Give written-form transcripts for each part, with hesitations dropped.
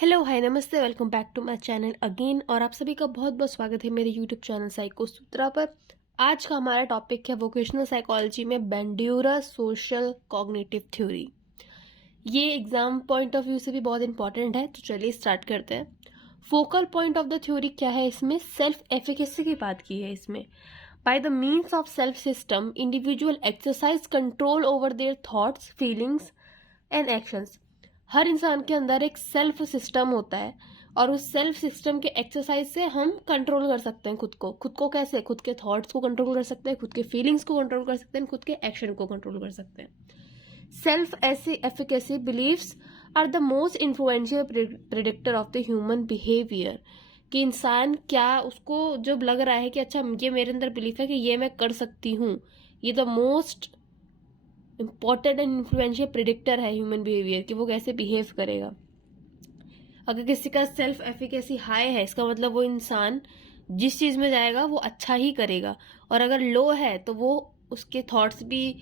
Hello hi नमस्ते welcome back to my channel again. और आप सभी का बहुत बहुत स्वागत है मेरे यूट्यूब चैनल साइको सूत्रा पर। आज का हमारा टॉपिक है वोकेशनल साइकोलॉजी में बेंड्यूरा सोशल कॉग्निटिव थ्योरी। ये एग्जाम पॉइंट ऑफ व्यू से भी बहुत इंपॉर्टेंट है, तो चलिए स्टार्ट करते हैं। Focal point of the theory क्या है? इसमें सेल्फ एफिकेसी की बात की है। इसमें by the means of self system individual exercise control over their thoughts feelings and actions. हर इंसान के अंदर एक सेल्फ सिस्टम होता है और उस सेल्फ सिस्टम के एक्सरसाइज से हम कंट्रोल कर सकते हैं खुद को कैसे? खुद के थॉट्स को कंट्रोल कर सकते हैं, खुद के फीलिंग्स को कंट्रोल कर सकते हैं, खुद के एक्शन को कंट्रोल कर सकते हैं। Self efficacy beliefs are the most influential predictor of the human behaviour. कि इंसान क्या, उसको जब लग रहा है कि अच्छा ये मेरे अंदर बिलीफ है कि ये मैं कर सकती हूँ, ये the most important and influential predictor है ह्यूमन बिहेवियर कि वो कैसे बिहेव करेगा। अगर किसी का सेल्फ एफिकेसी हाई है, इसका मतलब वो इंसान जिस चीज में जाएगा वो अच्छा ही करेगा। और अगर लो है तो वो उसके थॉट्स भी,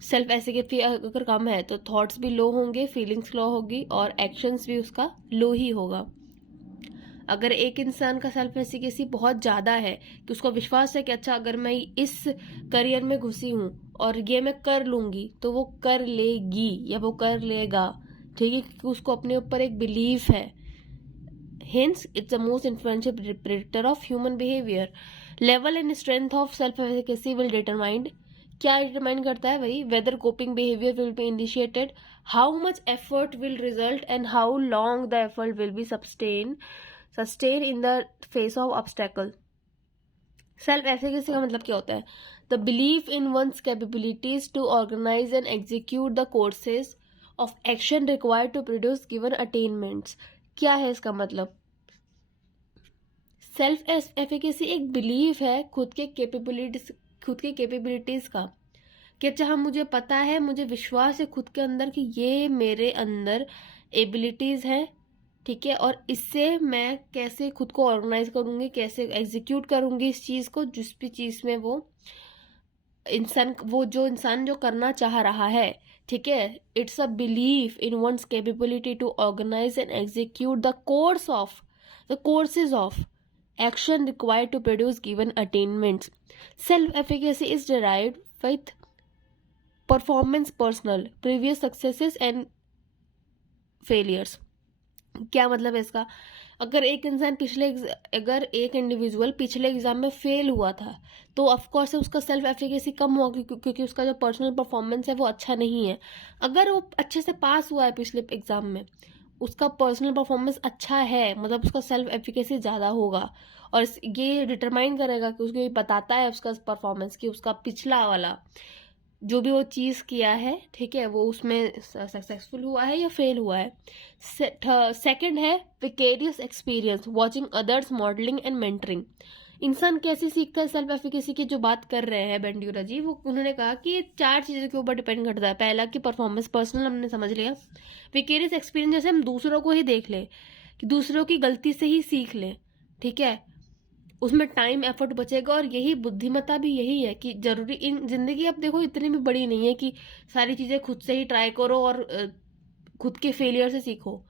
सेल्फ एफिकेसी अगर कम है तो थॉट्स भी लो होंगे, फीलिंग्स लो होगी और एक्शंस भी उसका लो ही होगा। अगर एक इंसान का सेल्फ एफिकेसी बहुत ज़्यादा है कि उसको विश्वास है कि अच्छा अगर मैं इस करियर में घुसी हूँ और ये मैं कर लूंगी, तो वो कर लेगी या वो कर लेगा। ठीक है, क्योंकि उसको अपने ऊपर एक बिलीफ है। Hence, it's the most influential predictor of human behavior. Level and strength of self-efficacy will determine, क्या डिटरमाइन करता है? वही whether coping behavior will be initiated, how much effort will result, and how long the effort will be sustained in the face of obstacle. Self efficacy का मतलब क्या होता है? The belief in one's capabilities to organise and execute the courses of action required to produce given attainments. क्या है इसका मतलब? Self efficacy एक बिलीव है खुद के कैपेबिलिटीज का कि अच्छा हम, मुझे पता है, मुझे विश्वास है खुद के अंदर कि ये मेरे अंदर एबिलिटीज हैं। ठीक है, और इससे मैं कैसे खुद को ऑर्गेनाइज करूंगी, कैसे एग्जीक्यूट करूंगी इस चीज को, जिस भी चीज में वो इंसान जो करना चाह रहा है। ठीक है, it's a belief in one's capability to organise and execute the courses of action required to produce given attainments. Self-efficacy is derived with performance personal, previous successes and failures. क्या मतलब है इसका? अगर एक इंडिविजुअल पिछले एग्जाम में fail हुआ था तो ऑफकोर्स उसका सेल्फ एफिकेसी कम होगा क्योंकि उसका जो पर्सनल परफॉर्मेंस है वो अच्छा नहीं है। अगर वो अच्छे से पास हुआ है पिछले एग्जाम में, उसका पर्सनल परफॉर्मेंस अच्छा है, मतलब उसका सेल्फ एफिकेसी ज़्यादा होगा। और ये डिटरमाइन करेगा कि उसको, ये बताता है उसका परफॉर्मेंस कि उसका पिछला वाला जो भी वो चीज़ किया है, ठीक है, वो उसमें सक्सेसफुल हुआ है या फेल हुआ है। सेकंड है vicarious experience, watching others, modelling and mentoring. इंसान कैसे सीखता है सेल्फ एफिकेसी की जो बात कर रहे हैं बेंड्यूरा जी, वो उन्होंने कहा कि ये 4 चीज़ों के ऊपर डिपेंड करता है। पहला कि परफॉर्मेंस पर्सनल, हमने समझ लिया। विकेरियस एक्सपीरियंस, जैसे हम दूसरों को ही देख लें कि दूसरों की गलती से ही सीख लें। ठीक है, उसमें टाइम एफर्ट बचेगा। और यही बुद्धिमत्ता भी यही है कि जरूरी इन जिंदगी, अब देखो, इतनी भी बड़ी नहीं है कि सारी चीज़ें खुद से ही ट्राई करो और खुद के फेलियर से सीखो।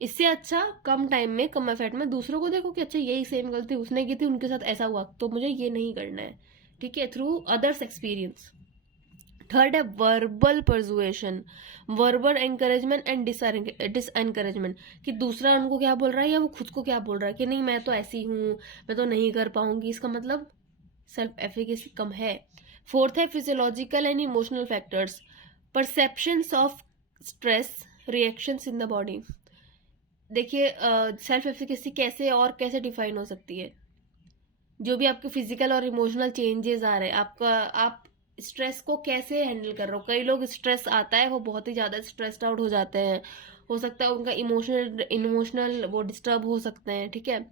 इससे अच्छा कम टाइम में, कम एफर्ट में दूसरों को देखो कि अच्छा यही सेम गलती उसने की थी, उनके साथ ऐसा हुआ, तो मुझे ये नहीं करना है। ठीक है, थ्रू अदर्स एक्सपीरियंस। थर्ड है verbal persuasion, verbal encouragement and discouragement, कि दूसरा उनको क्या बोल रहा है या वो खुद को क्या बोल रहा है कि नहीं मैं तो ऐसी हूँ, मैं तो नहीं कर पाऊंगी, इसका मतलब सेल्फ एफिकेसी कम है। फोर्थ है physiological and emotional factors, perceptions of stress, reactions in the body. देखिए, सेल्फ एफिकेसी कैसे डिफाइन हो सकती है? जो भी आपके फिजिकल और इमोशनल चेंजेस आ रहे हैं, आप स्ट्रेस को कैसे हैंडल कर रहे हो? कई लोग स्ट्रेस आता है वो बहुत ही ज्यादा स्ट्रेस्ड आउट हो जाते हैं, हो सकता है उनका इमोशनल वो डिस्टर्ब हो सकते हैं। ठीक है,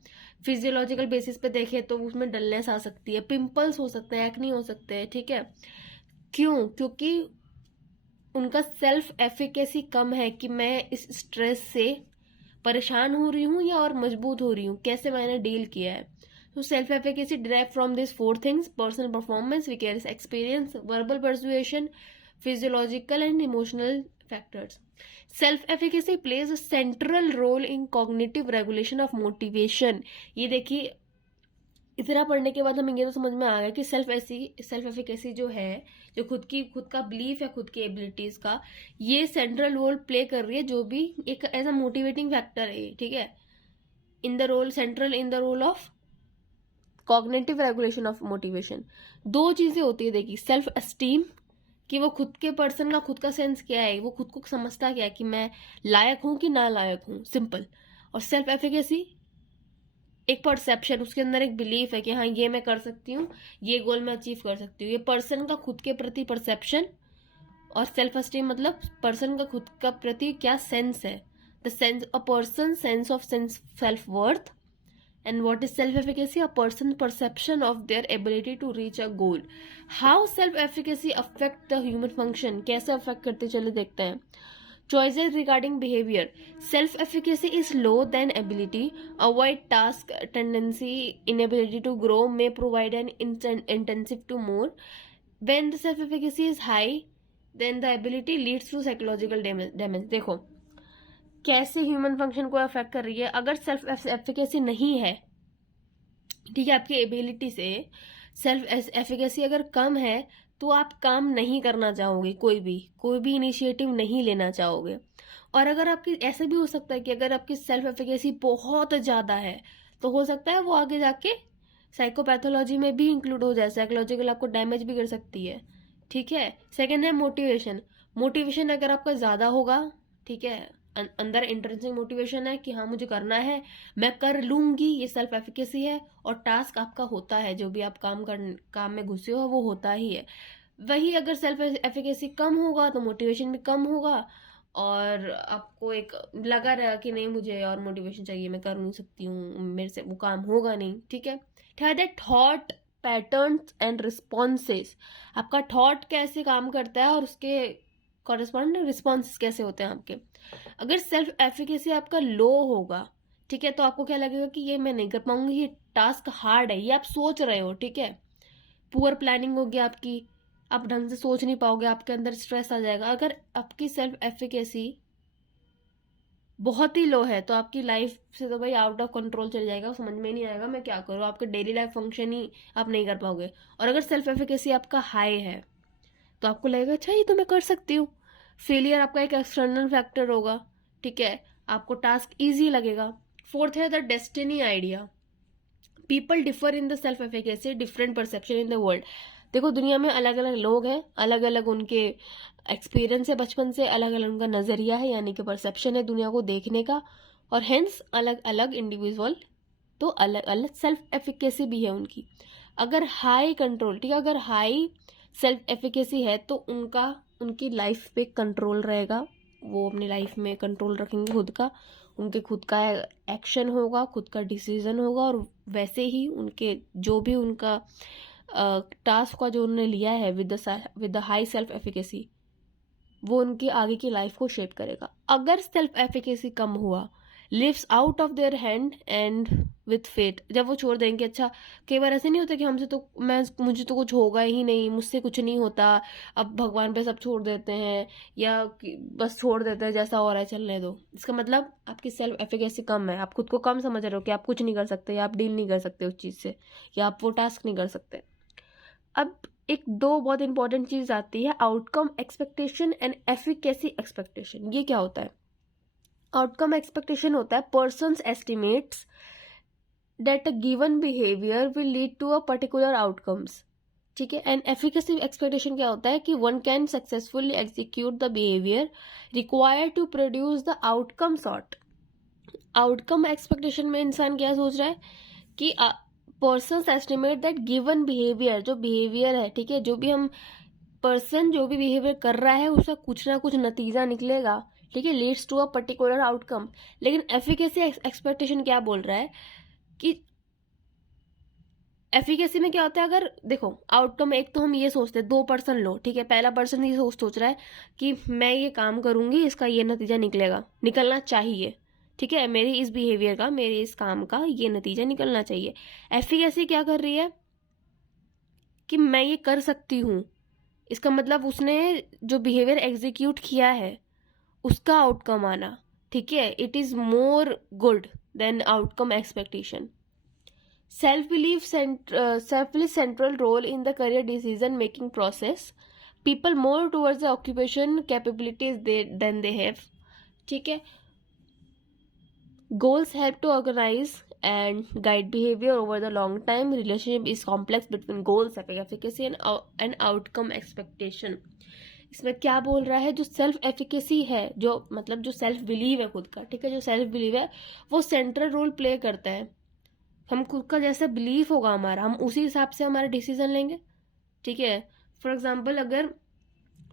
फिजियोलॉजिकल बेसिस पे देखें तो उसमें डलनेस आ सकती है, पिंपल्स हो सकते हैं, एक्ने हो सकते हैं। ठीक है, क्यों? क्योंकि उनका सेल्फ एफिकेसी कम है कि मैं इस स्ट्रेस से परेशान हो रही हूँ या और मजबूत हो रही हूँ, कैसे मैंने डील किया है। So self-efficacy derived from these 4 things: personal performance, vicarious experience, verbal persuasion, physiological and emotional factors. Self-efficacy plays a central role in cognitive regulation of motivation. ये देखिए, इतना पढ़ने के बाद हमें ये तो समझ में आ गया कि सेल्फ एफिकेसी जो है, जो खुद का बिलीफ है खुद की एबिलिटीज का, ये सेंट्रल रोल प्ले कर रही है, जो भी एक एज अ मोटिवेटिंग फैक्टर है, ठीक है, in the role of cognitive regulation of motivation. दो चीजें होती है देखिए, सेल्फ एस्टीम कि वो खुद के पर्सन का खुद का सेंस क्या है, वो खुद को समझता क्या है कि मैं लायक हूं कि ना लायक हूं, सिंपल. और सेल्फ एफिकेसी एक परसेप्शन, उसके अंदर एक बिलीफ है कि हाँ ये मैं कर सकती हूँ, ये गोल मैं अचीव कर सकती हूँ. ये पर्सन का खुद के प्रति परसेप्शन. और सेल्फ एस्टीम मतलब पर्सन का खुद का प्रति क्या सेंस है, the sense a person sense of self worth. And what is self-efficacy? A person's perception of their ability to reach a goal. How self-efficacy affect the human function? कैसे affect करते चले देखते हैं. Choices regarding behavior. Self-efficacy is low than ability. Avoid task tendency. Inability to grow may provide an intensive to more. When the self-efficacy is high, then the ability leads to psychological damage. देखो कैसे human function को affect कर रही है. अगर self efficacy नहीं है, ठीक है, आपकी एबिलिटी से सेल्फ एफिकेसी अगर कम है, तो आप काम नहीं करना चाहोगे, कोई भी इनिशिएटिव नहीं लेना चाहोगे. और अगर आपकी ऐसे भी हो सकता है कि अगर आपकी सेल्फ एफिकेसी बहुत ज्यादा है, तो हो सकता है वो आगे जाके साइकोपैथोलॉजी में भी इंक्लूड हो जाए, साइकोलॉजिकल आपको डैमेज भी कर सकती है, ठीक है. सेकेंड है मोटिवेशन अगर आपका ज्यादा होगा, ठीक है, अंदर इंट्रिंसिक मोटिवेशन है कि हाँ मुझे करना है, मैं कर लूंगी, ये सेल्फ एफिकेसी है. और टास्क आपका होता है, जो भी आप काम में घुसे हो वो होता ही है. वही अगर सेल्फ एफिकेसी कम होगा तो मोटिवेशन भी कम होगा, और आपको एक लगा रहेगा कि नहीं मुझे और मोटिवेशन चाहिए, मैं कर नहीं सकती हूँ, मेरे से वो काम होगा नहीं, ठीक है. थर्ड है थॉट पैटर्न्स एंड रिस्पॉन्सेस. आपका थॉट कैसे काम करता है और उसके कॉरेस्पॉन्डिंग रिस्पॉन्सेस कैसे होते हैं आपके. अगर सेल्फ एफिकेसी आपका लो होगा, ठीक है, तो आपको क्या लगेगा कि ये मैं नहीं कर पाऊंगी, ये टास्क हार्ड है, ये आप सोच रहे हो, ठीक है. पुअर प्लानिंग होगी आपकी, आप ढंग से सोच नहीं पाओगे, आपके अंदर स्ट्रेस आ जाएगा. अगर आपकी सेल्फ एफिकेसी बहुत ही लो है, तो आपकी लाइफ से तो भाई आउट ऑफ कंट्रोल चल जाएगा, समझ में नहीं आएगा मैं क्या करूँ, आपके डेली लाइफ फंक्शन ही आप नहीं कर पाओगे. और अगर सेल्फ एफिकेसी आपका हाई है, तो आपको लगेगा अच्छा ये तो मैं कर सकती हूँ. फेलियर आपका एक एक्सटर्नल फैक्टर होगा, ठीक है, आपको टास्क इजी लगेगा. फोर्थ है the destiny idea. People differ in the self efficacy, different perception in the world. देखो दुनिया में अलग अलग लोग हैं, अलग अलग उनके एक्सपीरियंस है, बचपन से अलग अलग उनका नजरिया है, यानी कि परसेप्शन है दुनिया को देखने का, और हेंस अलग अलग इंडिविजुअल, तो अलग अलग सेल्फ एफिकेसी भी है उनकी. अगर हाई कंट्रोल, ठीक है, अगर हाई सेल्फ एफिकेसी है तो उनकी लाइफ पे कंट्रोल रहेगा, वो अपनी लाइफ में कंट्रोल रखेंगे खुद का, उनके खुद का एक्शन होगा, खुद का डिसीजन होगा, और वैसे ही उनके जो भी उनका टास्क का जो उन्होंने लिया है with the high self efficacy, वो उनकी आगे की लाइफ को शेप करेगा. अगर सेल्फ एफिकेसी कम हुआ, lives out of their hand and with fate, जब वो छोड़ देंगे. अच्छा कई बार ऐसे नहीं होता कि मुझे तो कुछ होगा ही नहीं, मुझसे कुछ नहीं होता, अब भगवान पे सब छोड़ देते हैं, या बस छोड़ देते हैं, जैसा हो रहा है चलने दो. इसका मतलब आपकी सेल्फ एफिकेसी कम है, आप खुद को कम समझ रहे हो कि आप कुछ नहीं कर सकते, या आप डील नहीं कर सकते उस चीज से, या आप वो टास्क नहीं कर सकते. अब एक दो बहुत इंपॉर्टेंट चीज आती है, outcome expectation and efficacy expectation. ये क्या होता है. आउटकम एक्सपेक्टेशन होता है persons estimates that a given behavior will lead to a particular outcomes, ठीक है. एंड एफिकेसी एक्सपेक्टेशन क्या होता है कि one can successfully execute the behavior required to produce the outcome sought. Outcome expectation में इंसान क्या सोच रहा है कि persons estimate that given behaviour, जो बिहेवियर है, ठीक है, जो भी बिहेवियर कर रहा है उसका कुछ ना कुछ नतीजा निकलेगा, ठीक है, leads to a particular outcome. लेकिन एफिकेसी एक्सपेक्टेशन क्या बोल रहा है कि एफिकेसी में क्या होता है, अगर देखो आउटकम एक तो हम ये सोचते हैं, 2 पर्सन लो, ठीक है, पहला पर्सन ये सोच रहा है कि मैं ये काम करूंगी, इसका ये नतीजा निकलना चाहिए, ठीक है, मेरी इस बिहेवियर का, मेरे इस काम का ये नतीजा निकलना चाहिए. एफिकेसी क्या कर रही है कि मैं ये कर सकती हूँ, इसका मतलब उसने जो बिहेवियर एग्जीक्यूट किया है उसका आउटकम आना, ठीक है, it is more good than outcome expectation. Self-belief self-belief central role in the career decision making process. People more towards the occupation capabilities than they have. ठीक है. Goals help to organize and guide behavior over the long time. Relationship is complex between goals, efficacy and outcome expectation. इसमें क्या बोल रहा है, जो self efficacy है, जो मतलब जो सेल्फ बिलीव है खुद का, ठीक है, जो सेल्फ बिलीव है वो सेंट्रल रोल प्ले करता है. हम खुद का जैसा बिलीफ होगा हमारा, हम उसी हिसाब से हमारा डिसीजन लेंगे. ठीक है. फॉर एग्जाम्पल, अगर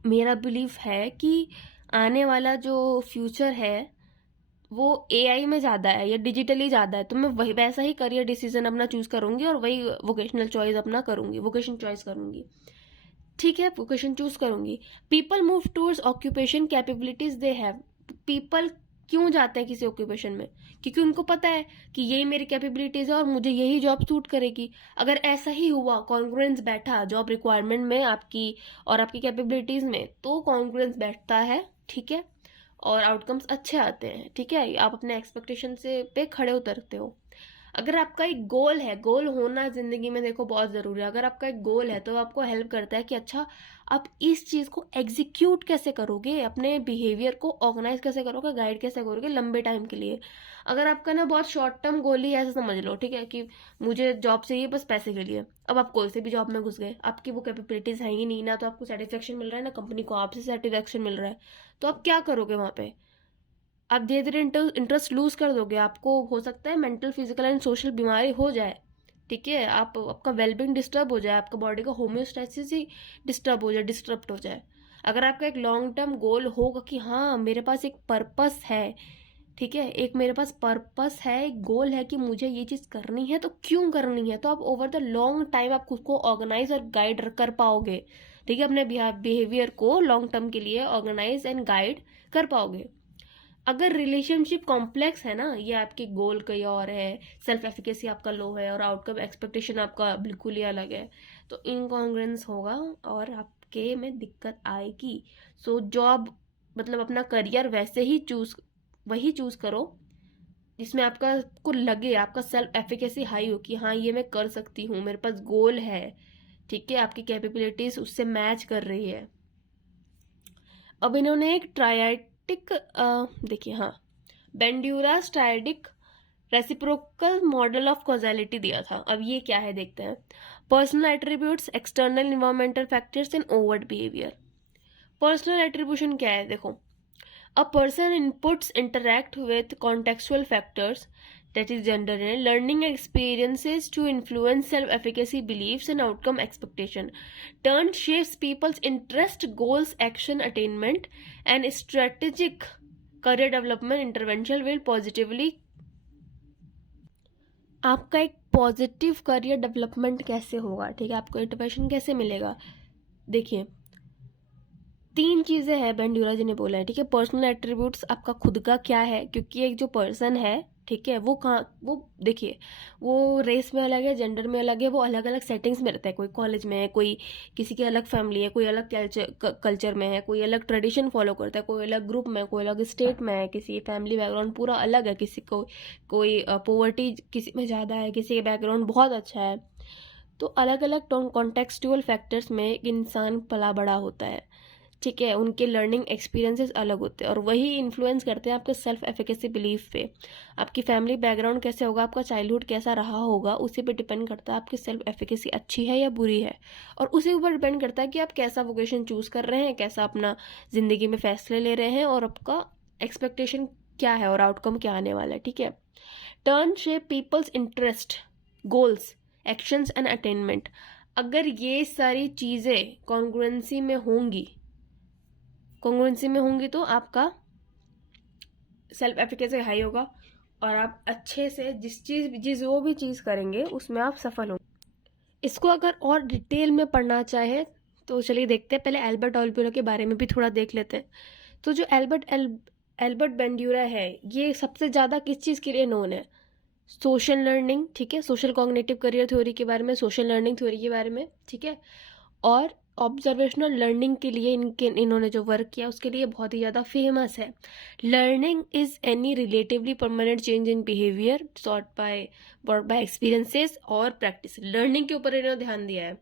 मेरा बिलीफ है कि आने वाला जो फ्यूचर है वो एआई में ज़्यादा है या डिजिटली ज़्यादा है, तो मैं वही वैसा ही करियर डिसीजन अपना चूज करूंगी और वही वोकेशनल चॉइस अपना करूंगी, वोकेशन चॉइस करूंगी. ठीक है, वोकेशन चूज करूंगी. People move towards occupation capabilities they have. People क्यों जाते हैं किसी ऑक्यूपेशन में? क्योंकि उनको पता है कि यही मेरी कैपेबिलिटीज है और मुझे यही जॉब सूट करेगी. अगर ऐसा ही हुआ, कॉन्ग्रुएंस बैठा जॉब रिक्वायरमेंट में आपकी और आपकी कैपेबिलिटीज में, तो कॉन्ग्रुएंस बैठता है, ठीक है, और आउटकम्स अच्छे आते हैं. ठीक है, आप अपने एक्सपेक्टेशन से पे खड़े उतरते हो. अगर आपका एक गोल है, गोल होना जिंदगी में देखो बहुत जरूरी है. अगर आपका एक गोल है तो आपको हेल्प करता है कि अच्छा आप इस चीज को एग्जीक्यूट कैसे करोगे, अपने बिहेवियर को ऑर्गेनाइज कैसे करोगे, गाइड कैसे करोगे लंबे टाइम के लिए. अगर आपका ना बहुत शॉर्ट टर्म गोल ही ऐसा समझ लो, ठीक है, कि मुझे जॉब चाहिए बस पैसे के लिए, अब आप कोई से भी जॉब में घुस गए, आपकी वो कैपेबिलिटीज है ही नहीं, ना तो आपको सेटिस्फेक्शन मिल रहा है ना कंपनी को आपसे सेटिस्फेक्शन मिल रहा है, तो आप क्या करोगे वहां पे? आप धीरे धीरे इंटरेस्ट लूज कर दोगे. आपको हो सकता है मेंटल, फिजिकल एंड सोशल बीमारी हो जाए. ठीक है, आपका वेलबींग डिस्टर्ब हो जाए, आपका बॉडी का होम्योस्टेसिस ही डिस्टर्ब हो जाए, डिस्टर्ब हो जाए. अगर आपका एक लॉन्ग टर्म गोल होगा कि हाँ मेरे पास एक पर्पस है, ठीक है, एक मेरे पास पर्पस है, एक गोल है कि मुझे ये चीज करनी है, तो क्यों करनी है, तो आप ओवर द लॉन्ग टाइम आप खुद को ऑर्गेनाइज और गाइड कर पाओगे. ठीक है, अपने बिहेवियर को लॉन्ग टर्म के लिए ऑर्गेनाइज एंड गाइड कर पाओगे. अगर रिलेशनशिप कॉम्प्लेक्स है ना, ये आपके गोल कहीं और है, सेल्फ एफिकेसी आपका लो है और आउटकम एक्सपेक्टेशन आपका बिल्कुल ही अलग है, तो इनकॉन्ग्रेंस होगा और आपके में दिक्कत आएगी. सो जॉब मतलब अपना करियर वैसे ही वही चूज करो जिसमें आपका को लगे, आपका सेल्फ एफिकेसी हाई हो कि हाँ ये मैं कर सकती हूँ, मेरे पास गोल है, ठीक है, आपकी कैपेबिलिटीज उससे मैच कर रही है. अब इन्होंने एक ट्रायडिक देखिए, हाँ, Bandura's triadic reciprocal model of causality दिया था. अब ये क्या है देखते हैं. Personal attributes, external environmental factors and overt behavior. Personal attribution क्या है देखो. A person inputs interact with contextual factors, that is gender and learning experiences to influence self-efficacy beliefs and outcome expectation. Turn shapes people's interest, goals, action attainment and strategic career development intervention will positively. आपका एक positive career development कैसे होगा, ठीक है, आपको intervention कैसे मिलेगा. देखिए 3 चीजें हैं बेंड्यूरा जी ने बोला है. ठीक है, पर्सनल एट्रीब्यूट्स आपका खुद का क्या है, क्योंकि एक जो पर्सन है, ठीक है, वो कहाँ, वो देखिए वो रेस में अलग है, जेंडर में अलग है, वो अलग अलग सेटिंग्स में रहता है. कोई कॉलेज में है, कोई किसी की अलग फैमिली है, कोई अलग कल्चर में है, कोई अलग ट्रेडिशन फॉलो करता है, कोई अलग ग्रुप में, कोई अलग स्टेट में है, किसी फैमिली बैकग्राउंड पूरा अलग है, किसी को कोई पोवर्टी किसी में ज़्यादा है, किसी का बैकग्राउंड बहुत अच्छा है. तो अलग अलग कॉन्टेक्सचुअल फैक्टर्स में एक इंसान पला बड़ा होता है. ठीक है, उनके लर्निंग एक्सपीरियंसेस अलग होते हैं और वही इन्फ्लुएंस करते हैं आपके सेल्फ एफिकेसी बिलीफ पे. आपकी फैमिली बैकग्राउंड कैसे होगा, आपका चाइल्डहुड कैसा रहा होगा, उसी पे डिपेंड करता है आपकी सेल्फ एफिकेसी अच्छी है या बुरी है. और उसी ऊपर डिपेंड करता है कि आप कैसा वोकेशन चूज कर रहे हैं, कैसा अपना जिंदगी में फैसले ले रहे हैं और आपका एक्सपेक्टेशन क्या है और आउटकम क्या आने वाला है. ठीक है. Turn shape people's interest, goals, actions and attainment. अगर ये सारी चीजें कॉन्ग्रुएंसी में होंगी तो आपका सेल्फ एफिकेसी हाई होगा और आप अच्छे से जिस वो भी चीज करेंगे उसमें आप सफल होंगे. इसको अगर और डिटेल में पढ़ना चाहे तो चलिए देखते हैं. पहले एल्बर्ट ऑल्बिरो के बारे में भी थोड़ा देख लेते हैं. तो जो एल्बर्ट बेंड्यूरा है, ये सबसे ज्यादा किस चीज के लिए नोन है? सोशल लर्निंग, ठीक है, सोशल कॉग्निटिव करियर थ्योरी के बारे में, सोशल लर्निंग थ्योरी के बारे में, ठीक है, और ऑब्जर्वेशनल लर्निंग के लिए इन्होंने जो वर्क किया उसके लिए बहुत ही ज़्यादा फेमस है. Learning is any relatively permanent change in behaviour sort by experiences और प्रैक्टिस. लर्निंग के ऊपर इन्होंने ध्यान दिया है.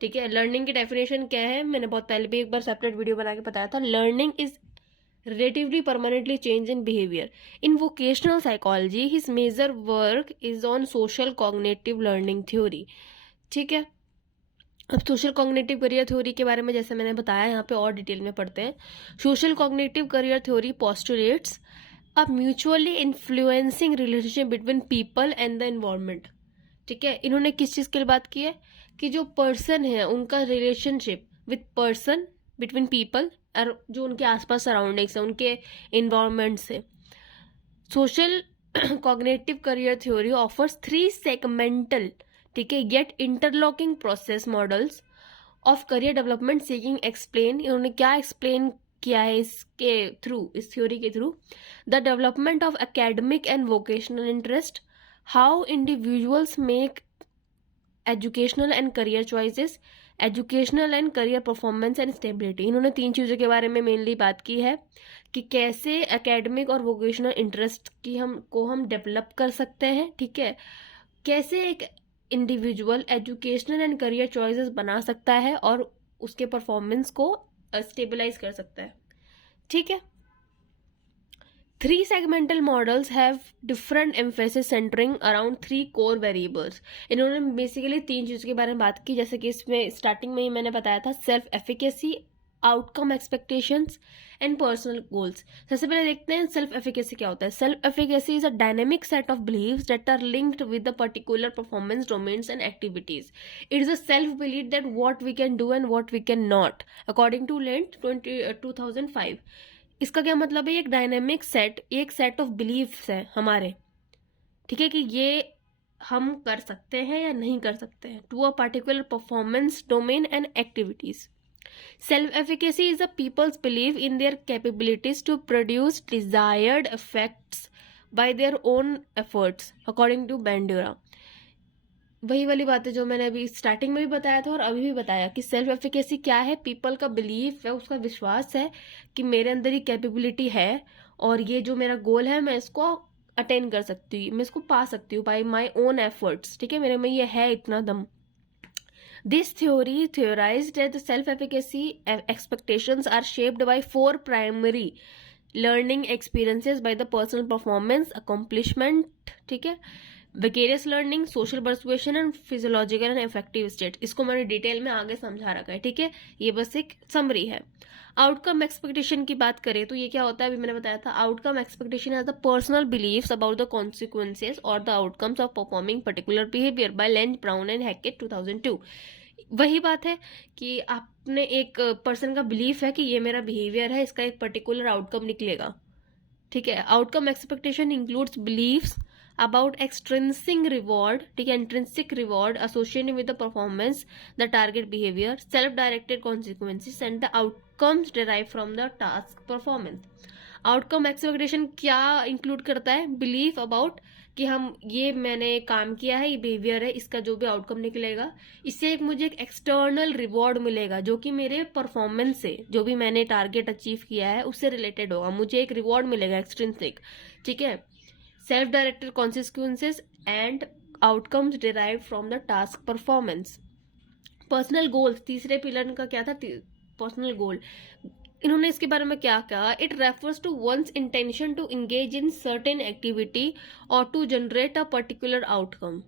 ठीक है, लर्निंग की डेफिनेशन क्या है, मैंने बहुत पहले भी एक बार सेपरेट वीडियो बना के बताया था. Learning is relatively permanently change in behavior. In vocational psychology, his major work is on social cognitive learning theory. ठीक है, अब सोशल कॉग्निटिव करियर थ्योरी के बारे में जैसे मैंने बताया यहाँ पे और डिटेल में पढ़ते हैं. Social cognitive career theory postulates a mutually influencing relationship between people and the environment. ठीक है, इन्होंने किस चीज़ के लिए बात की है कि जो पर्सन है उनका relationship with person between people और जो उनके आसपास सराउंडिंग्स है उनके इन्वायरमेंट से. Social cognitive career theory offers 3 segmental, ठीक है, yet interlocking process models of career development seeking explain. इन्होंने क्या एक्सप्लेन किया है इसके थ्रू, इस थ्योरी के through? The development of academic and vocational interest, how individuals make educational and career choices, educational and career performance and stability. इन्होंने 3 चीज़ों के बारे में मेनली बात की है कि कैसे एकेडमिक और वोकेशनल इंटरेस्ट की हम डेवलप कर सकते हैं. ठीक है, कैसे एक individual educational and career choices बना सकता है और उसके परफॉर्मेंस को स्टेबलाइज कर सकता है. ठीक है, 3 segmental models have different emphasis centering around 3 core variables. इन्होंने बेसिकली 3 चीज़ों के बारे में बात की, जैसे कि इसमें स्टार्टिंग में ही मैंने बताया था self efficacy, outcome expectations and personal goals. सबसे पहले देखते हैं सेल्फ एफिकेसी क्या होता है. Self efficacy is a dynamic set of beliefs that are linked with the particular performance domains and activities. It is a self belief that what we can do and what we can not according to Lent 2005. इसका क्या मतलब है? एक dynamic set, एक set of beliefs है हमारे, ठीक है, कि ये हम कर सकते हैं या नहीं कर सकते हैं to a particular performance domain and activities. Self efficacy is a people's believe in their capabilities to produce desired effects by their own efforts according to Bandura. वही वाली बात है जो मैंने अभी स्टार्टिंग में भी बताया था और अभी भी बताया कि सेल्फ एफिकेसी क्या है. पीपल का बिलीफ है, उसका विश्वास है कि मेरे अंदर ये कैपेबिलिटी है और ये जो मेरा गोल है मैं इसको अटेन कर सकती हूँ, मैं इसको पा सकती हूँ बाय माई ओन एफर्ट्स. ठीक है, मेरे में ये है इतना दम. This theory theorized that the self-efficacy expectations are shaped by 4 primary learning experiences by the personal performance, accomplishment, ठीक है, vicarious learning, social persuasion and physiological and effective state. इसको मैंने डिटेल में आगे समझा रखा है. ठीक है, ये बस एक समरी है. आउटकम एक्सपेक्टेशन की बात करें तो ये क्या होता है, अभी मैंने बताया था. Outcome expectation as the personal believes about the consequences और the outcomes of performing particular behavior by Lent, Brown and Hackett 2002. वही बात है कि आपने एक पर्सन का बिलीफ है कि ये मेरा बिहेवियर है, इसका एक पर्टिकुलर आउटकम निकलेगा. ठीक है, outcome expectation includes beliefs about extrinsic reward, ठीक है, intrinsic reward associated with the performance, the target behavior, self-directed consequences and the outcomes derived from the task performance. Outcome expectation क्या include करता है? Belief about कि हम ये मैंने काम किया है, ये बिहेवियर है, इसका जो भी आउटकम निकलेगा इससे एक मुझे एक एक्सटर्नल रिवॉर्ड मिलेगा जो कि मेरे परफॉर्मेंस से, जो भी मैंने टारगेट अचीव किया है उससे रिलेटेड होगा, मुझे एक रिवॉर्ड मिलेगा एक्सट्रिंसिक. ठीक है, self-directed consequences and outcomes derived from the task performance. Personal goals, तीसरे पिलर का क्या था? Personal goal. इन्होंने इसके बारे में क्या कहा? It refers to one's intention to engage in certain activity और to generate a particular outcome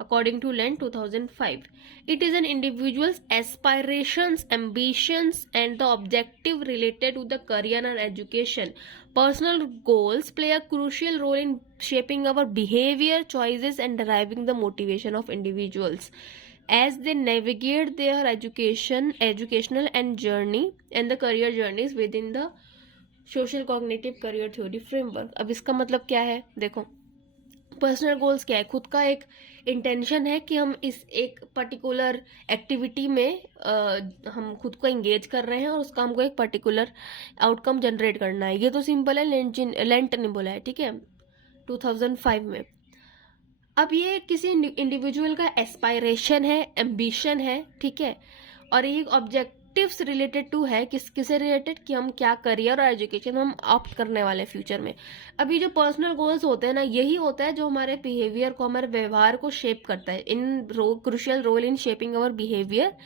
according to Lent 2005. It is an individual's aspirations, ambitions and the objective related to the career and education. Personal goals play a crucial role in shaping our behavior, choices and deriving the motivation of individuals as they navigate their educational and journey and the career journeys within the social cognitive career theory framework. अब इसका मतलब क्या है? देखो, personal goals क्या है? खुद का एक इंटेंशन है कि हम इस एक पर्टिकुलर एक्टिविटी में हम खुद को एंगेज कर रहे हैं और उसका हमको एक पर्टिकुलर आउटकम जनरेट करना है. ये तो सिंपल है, लेंट ने बोला है. ठीक है, 2005 में. अब ये किसी इंडिविजुअल का एस्पायरेशन है, एम्बिशन है. ठीक है, और ये ऑब्जेक्टिव्स रिलेटेड टू है किससे रिलेटेड, कि हम क्या करियर और एजुकेशन हम ऑप्ट करने वाले फ्यूचर में। अभी जो पर्सनल गोल्स होते हैं ना, यही होता है जो हमारे बिहेवियर को, हमारे व्यवहार को शेप करता है, in crucial role in shaping our behavior,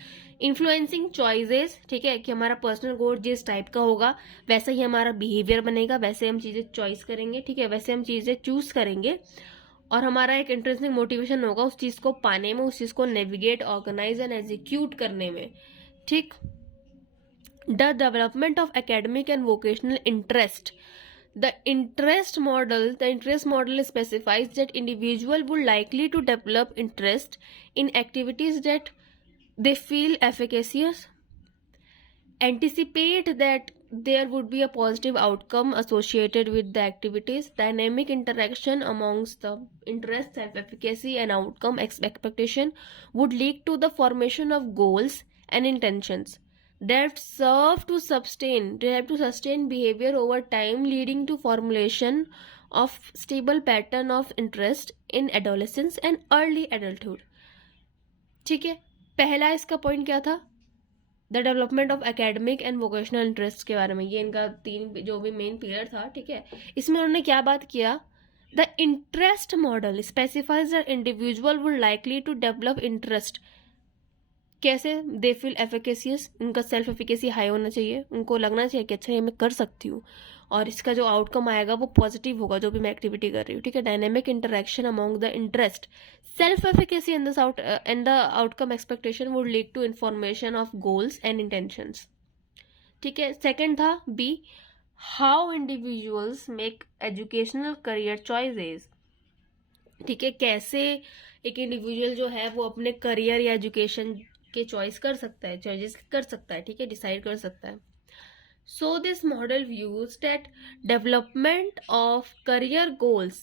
influencing choices. ठीक है, कि हमारा पर्सनल गोल जिस टाइप का होगा वैसा ही हमारा बिहेवियर बनेगा, वैसे हम चीजें चॉइस करेंगे। ठीक है, वैसे हम चीजें चूज करेंगे, और हमारा एक इंटरेस्टिंग मोटिवेशन होगा उस चीज को पाने में, उस चीज को नेविगेट, ऑर्गेनाइज एंड एग्जीक्यूट करने में। ठीक, the development of academic and vocational interest, the interest model specifies that individual would likely to develop interest in activities that they feel efficacious, anticipate that there would be a positive outcome associated with the activities, dynamic interaction amongst the interest, self-efficacy and outcome expectation would lead to the formation of goals and intentions that serve to sustain behavior over time, leading to formulation of stable pattern of interest in adolescence and early adulthood. ठीक है, पहला इसका point क्या था, the development of academic and vocational interest के बारे में, ये इनका 3 जो भी मेन पिलर था। ठीक है, इसमें उन्होंने क्या बात किया, the interest model specifies the individual would likely to develop interest, कैसे, दे फील एफिकेसियस, उनका सेल्फ एफिकेसी हाई होना चाहिए, उनको लगना चाहिए कि अच्छा ये मैं कर सकती हूँ, और इसका जो आउटकम आएगा वो पॉजिटिव होगा जो भी मैं एक्टिविटी कर रही हूँ। ठीक है, dynamic interaction among the interest, self efficacy and the outcome expectation would lead to information of goals and intentions. ठीक है, सेकंड था B, how individuals make educational career choices. ठीक है, कैसे एक इंडिविजुअल जो है वो अपने करियर या एजुकेशन के चॉइस कर सकता है, चॉइसेस कर सकता है। ठीक है, डिसाइड कर सकता है। So this model views that development of career goals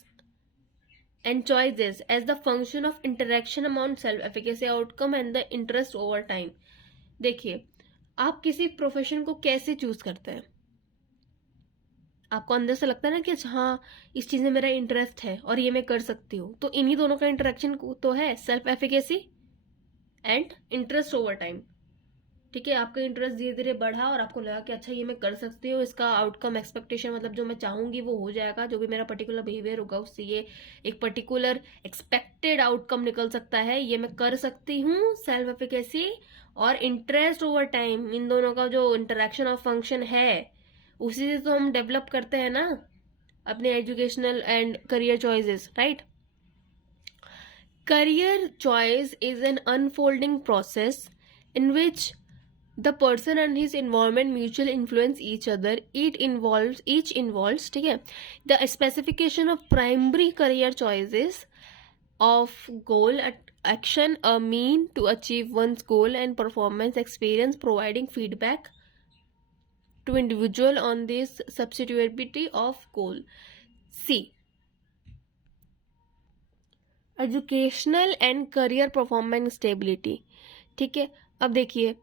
and choices as the function of interaction among self-efficacy outcome and the interest over time. देखिए, आप किसी प्रोफेशन को कैसे चूज करते हैं, आपको अंदर से लगता है ना कि अच्छा हाँ इस चीज में मेरा इंटरेस्ट है और ये मैं कर सकती हूँ, तो इन्हीं दोनों का इंटरेक्शन तो है self efficacy and interest over time. ठीक है, आपका इंटरेस्ट धीरे धीरे बढ़ा और आपको लगा कि अच्छा ये मैं कर सकती हूँ, इसका आउटकम एक्सपेक्टेशन मतलब जो मैं चाहूंगी वो हो जाएगा, जो भी मेरा पर्टिकुलर बिहेवियर होगा उससे ये एक पर्टिकुलर एक्सपेक्टेड आउटकम निकल सकता है, ये मैं कर सकती हूँ। सेल्फ एफिकेसी और इंटरेस्ट ओवर टाइम, इन दोनों का जो इंटरेक्शन ऑफ फंक्शन है उसी से तो हम डेवलप करते हैं ना अपने educational and career choices, right. Career choice is an unfolding process in which the person and his environment mutually influence each other. Each involves ठीक है, the specification of primary career choices of goal action, a mean to achieve one's goal and performance experience, providing feedback to individual on this substitutability of goal. C, educational and career performance stability. ठीक है, अब देखिए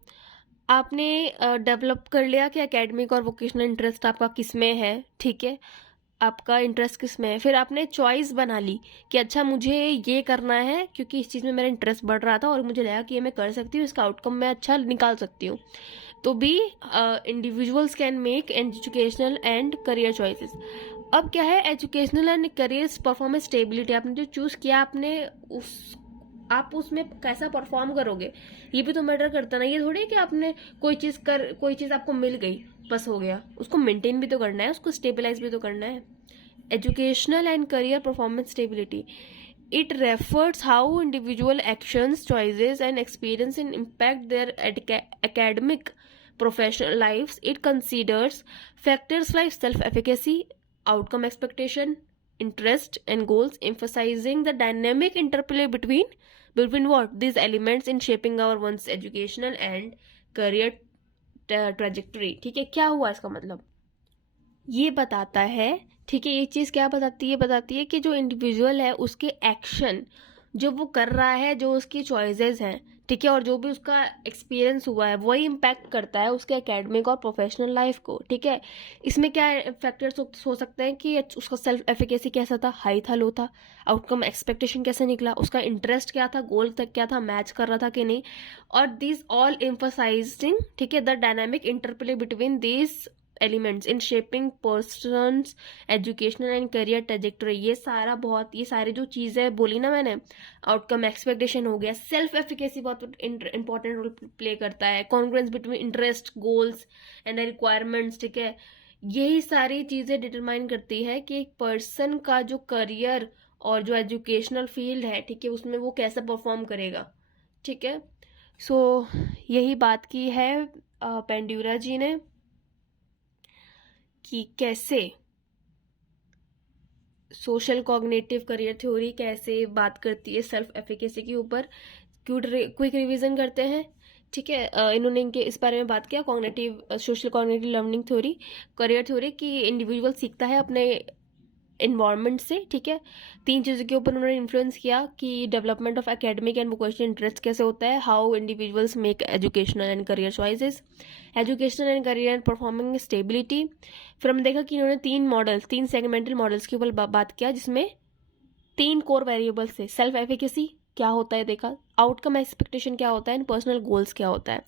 आपने develop कर लिया कि academic और vocational interest आपका किस में है। ठीक है, आपका इंटरेस्ट किस में है, फिर आपने चॉइस बना ली कि अच्छा मुझे ये करना है क्योंकि इस चीज़ में मेरा इंटरेस्ट बढ़ रहा था और मुझे लगा कि ये मैं कर सकती हूँ, इसका आउटकम मैं अच्छा निकाल सकती हूँ। तो भी individuals can make educational and career choices. अब क्या है, educational and career performance stability, आपने जो चूज़ किया आप उसमें कैसा परफॉर्म करोगे ये भी तो मैटर करता ना। ये थोड़ी कि आपने कोई चीज़ आपको मिल गई बस हो गया, उसको मेंटेन भी तो करना है, उसको स्टेबलाइज भी तो करना है। Educational and career performance stability, it refers how individual actions, choices and experience impact their academic professional lives. It considers factors like self-efficacy, outcome expectation, interest and goals, emphasizing the dynamic interplay between what these elements in shaping our one's educational and career trajectory. ठीक है, क्या हुआ इसका मतलब, ये बताता है। ठीक है, ये चीज़ क्या बताती है, ये बताती है कि जो इंडिविजुअल है उसके एक्शन जो वो कर रहा है, जो उसकी चॉइसेस हैं, ठीक है, और जो भी उसका एक्सपीरियंस हुआ है वही इम्पैक्ट करता है उसके एकेडमिक और प्रोफेशनल लाइफ को। ठीक है, इसमें क्या फैक्टर्स हो सकते हैं कि उसका सेल्फ एफिकेसी कैसा था, हाई था, लो था, आउटकम एक्सपेक्टेशन कैसे निकला, उसका इंटरेस्ट क्या था, गोल तक क्या था, मैच कर रहा था कि नहीं, और दिस ऑल एम्फसाइजिंग, ठीक है, the dynamic interplay between this elements in shaping persons educational and career trajectory. ये सारी जो चीज़ें बोली ना मैंने, आउटकम एक्सपेक्टेशन हो गया, सेल्फ एफिकेसी बहुत इंपॉर्टेंट रोल प्ले करता है, congruence between interest, goals and requirements. ठीक है, यही सारी चीज़ें डिटरमाइन करती है कि एक पर्सन का जो करियर और जो एजुकेशनल फील्ड है, ठीक है, उसमें वो कैसे परफॉर्म करेगा। ठीक है, सो यही बात की है पेंड्यूरा जी ने कि कैसे सोशल कॉग्निटिव करियर थ्योरी कैसे बात करती है सेल्फ एफिकेसी के ऊपर। क्विक रिवीजन करते हैं। ठीक है, इन्होंने इनके इस बारे में बात किया, cognitive social cognitive learning theory, career theory, कि इंडिविजुअल सीखता है अपने इन्वायरमेंट से। ठीक है, 3 चीज़ों के ऊपर उन्होंने इन्फ्लुएंस किया कि development of academic and vocational interest कैसे होता है, how individuals make educational and career choices, educational and career and performing stability. फिर हमने देखा कि इन्होंने 3 सेगमेंटल मॉडल्स के ऊपर बात किया, जिसमें 3 कोर वेरिएबल्स थे। सेल्फ एफिकेसी क्या होता है देखा, आउटकम एक्सपेक्टेशन क्या होता है, एंड पर्सनल गोल्स क्या होता है।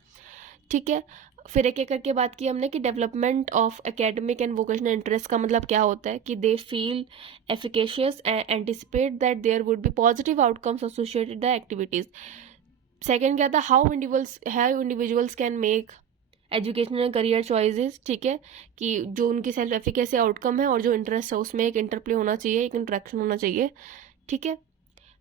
ठीक है, फिर एक एक करके बात की हमने कि development of academic and vocational interest का मतलब क्या होता है, कि they feel efficacious and anticipate that there would be positive outcomes associated the activities. Second क्या था, how individuals can make educational career choices. ठीक है, कि जो उनकी सेल्फ एफिकेसी आउटकम है और जो इंटरेस्ट है उसमें एक इंटरप्ले होना चाहिए, एक इंटरेक्शन होना चाहिए। ठीक है,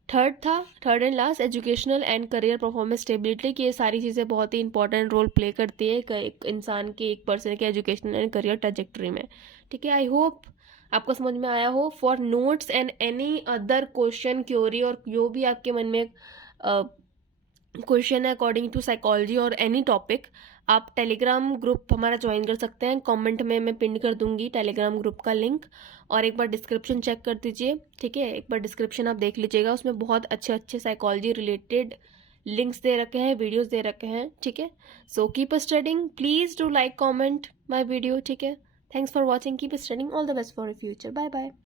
third and last, educational and career performance stability, की ये सारी चीज़ें बहुत ही इंपॉर्टेंट रोल प्ले करती है एक इंसान के, एक पर्सन के एजुकेशनल एंड करियर ट्रैजेक्टरी में। ठीक है, आई होप आपको समझ में आया हो। For notes and any other question, query, और जो भी आपके मन में क्वेश्चन है अकॉर्डिंग टू साइकोलॉजी और एनी टॉपिक, आप टेलीग्राम ग्रुप हमारा ज्वाइन कर सकते हैं। कमेंट में मैं पिन कर दूंगी टेलीग्राम ग्रुप का लिंक, और एक बार डिस्क्रिप्शन चेक कर दीजिए। ठीक है, एक बार डिस्क्रिप्शन आप देख लीजिएगा, उसमें बहुत अच्छे अच्छे साइकोलॉजी रिलेटेड लिंक्स दे रखे हैं, वीडियोस दे रखे हैं। ठीक है, so keep studying, please do like comment my video. ठीक है, thanks for watching, keep studying, all the best for future, bye bye.